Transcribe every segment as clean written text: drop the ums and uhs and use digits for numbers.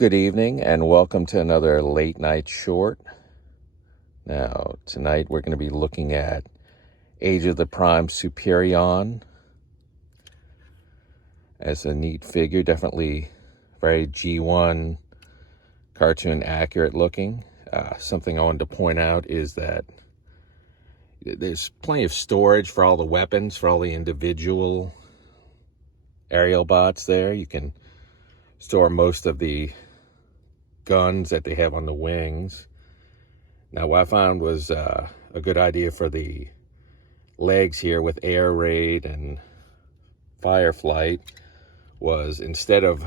Good evening and welcome to another late night short. Now, tonight we're going to be looking at Age of the Prime Superion as a neat figure, definitely very G1 cartoon accurate looking. Something I wanted to point out is that there's plenty of storage for all the weapons, for all the individual aerial bots there. You can store most of the guns that they have on the wings. Now, what I found was a good idea for the legs here with air raid and fire flight was, instead of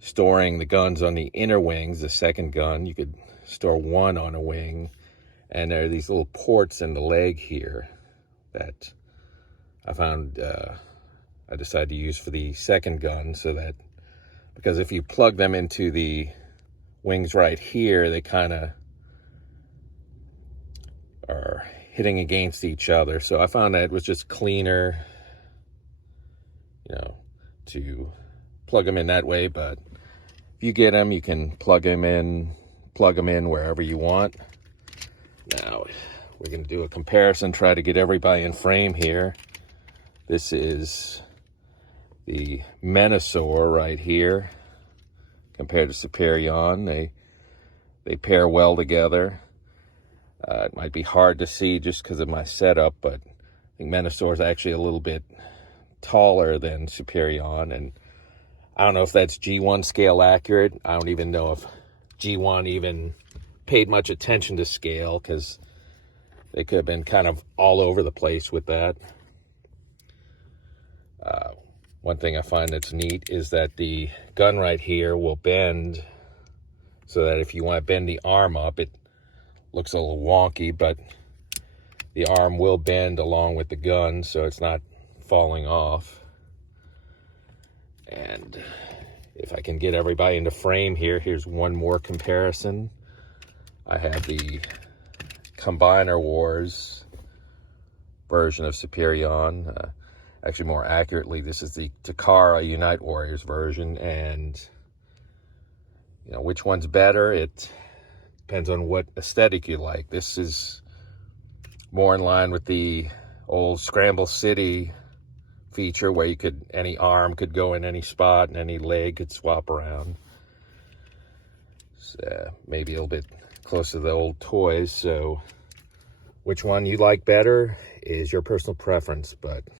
storing the guns on the inner wings, the second gun, you could store one on a wing, and there are these little ports in the leg here that I found I decided to use for the second gun, so that, because if you plug them into the wings right here, they kind of are hitting against each other. So I found that it was just cleaner, to plug them in that way. But if you get them, you can plug them in wherever you want. Now, we're going to do a comparison, try to get everybody in frame here. This is the Menasor right here compared to Superion. They pair well together. It might be hard to see just because of my setup, but I think Menasor is actually a little bit taller than Superion, and I don't know if that's G1 scale accurate. I don't even know if G1 even paid much attention to scale, because they could have been kind of all over the place with that. One thing I find that's neat is that the gun right here will bend, so that if you want to bend the arm up, it looks a little wonky, but the arm will bend along with the gun, so it's not falling off. And if I can get everybody into frame here, here's one more comparison. I have the Combiner Wars version of Superion. Actually, more accurately, this is the Takara Unite Warriors version, and which one's better? It depends on what aesthetic you like. This is more in line with the old Scramble City feature, where any arm could go in any spot and any leg could swap around. So maybe a little bit close to the old toys. So which one you like better is your personal preference, but